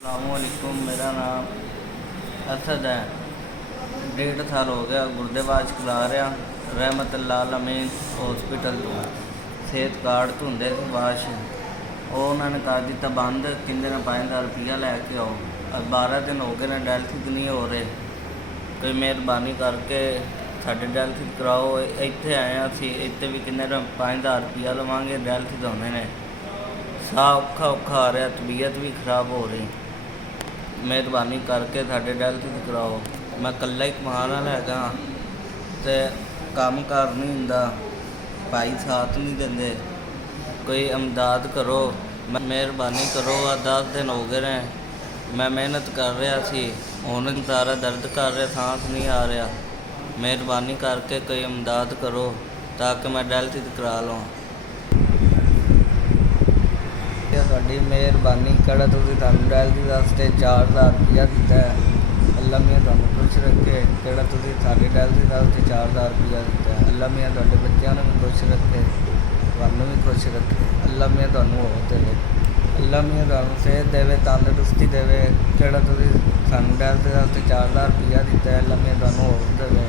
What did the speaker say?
अस्सलामुअलैकुम। मेरा नाम असद है। 1.5 साल हो गया गुर्दे बाज खिला रहा रहमतुल्लाह अमीन हॉस्पिटल तो सेहत कार्ड तो होंगे थे बाश वो उन्होंने कर दिता बंद। कहते ने 5000 रुपया लैके आओ। अब 12 दिन हो गए ने डायलिसिस नहीं हो रहे। कोई मेहरबानी करके साढ़े डायलिसिस कराओ। इतने आए असी इतने भी कहते 5000 रुपया लवेंगे डायलिसिस होने ने। साह औखा औखा आ रहा, तबीयत भी खराब हो रही। ਮਿਹਰਬਾਨੀ ਕਰਕੇ ਸਾਡੇ ਡਾਇਲਿਸਿਸ ਕਰਾਓ। ਮੈਂ ਇਕੱਲਾ ਹੀ ਕਮਾਉਣ ਵਾਲਾ ਹੈਗਾ ਅਤੇ ਕੰਮ ਕਾਰ ਨਹੀਂ ਹੁੰਦਾ, ਭਾਈ ਸਾਥ ਨਹੀਂ ਦਿੰਦੇ। ਕੋਈ ਇਮਦਾਦ ਕਰੋ, ਮਿਹਰਬਾਨੀ ਕਰੋ। 10 ਦਿਨ ਹੋ ਗਏ ਨੇ ਮੈਂ ਮਿਹਨਤ ਕਰ ਰਿਹਾ ਸੀ, ਹੁਣ ਸਾਰਾ ਦਰਦ ਕਰ ਰਿਹਾ, ਸਾਂਸ ਨਹੀਂ ਆ ਰਿਹਾ। ਮਿਹਰਬਾਨੀ ਕਰਕੇ ਕੋਈ ਇਮਦਾਦ ਕਰੋ ਤਾਂ ਕਿ ਮੈਂ ਡਾਇਲਿਸਿਸ ਕਰਾ ਲਵਾਂ। ਤੁਹਾਡੀ ਮਿਹਰਬਾਨੀ ਕਿਹੜਾ ਤੁਸੀਂ ਸਾਨੂੰ ਡਾਇਲਿਸਿਸ ਵਾਸਤੇ 4000 ਰੁਪਇਆ ਦਿੱਤਾ ਹੈ। ਅੱਲਾ ਮੀਆਂ ਤੁਹਾਨੂੰ ਖੁਸ਼ ਰੱਖੇ। ਕਿਹੜਾ ਤੁਸੀਂ ਸਾਡੇ ਡਾਇਲਿਸਿਸ ਵਾਸਤੇ 4000 ਰੁਪਇਆ ਦਿੱਤਾ ਹੈ। ਅੱਲਾ ਮੀਆਂ ਤੁਹਾਡੇ ਬੱਚਿਆਂ ਨੂੰ ਵੀ ਖੁਸ਼ ਰੱਖੇ, ਤੁਹਾਨੂੰ ਵੀ ਖੁਸ਼ ਰੱਖੇ। ਅੱਲਾ ਮੀਆਂ ਤੁਹਾਨੂੰ ਹੋਰ ਦੇਵੇ। ਅੱਲਾ ਮੀਆਂ ਤੁਹਾਨੂੰ ਸਿਹਤ ਦੇਵੇ, ਤੰਦਰੁਸਤੀ ਦੇਵੇ। ਕਿਹੜਾ ਤੁਸੀਂ ਸਾਨੂੰ ਡਾਇਲਿਸਿਸ ਵਾਸਤੇ 4000 ਰੁਪਇਆ ਦਿੱਤਾ ਹੈ। ਅੱਲਾ ਮੀਆਂ ਤੁਹਾਨੂੰ ਹੋਰ ਦੇਵੇ।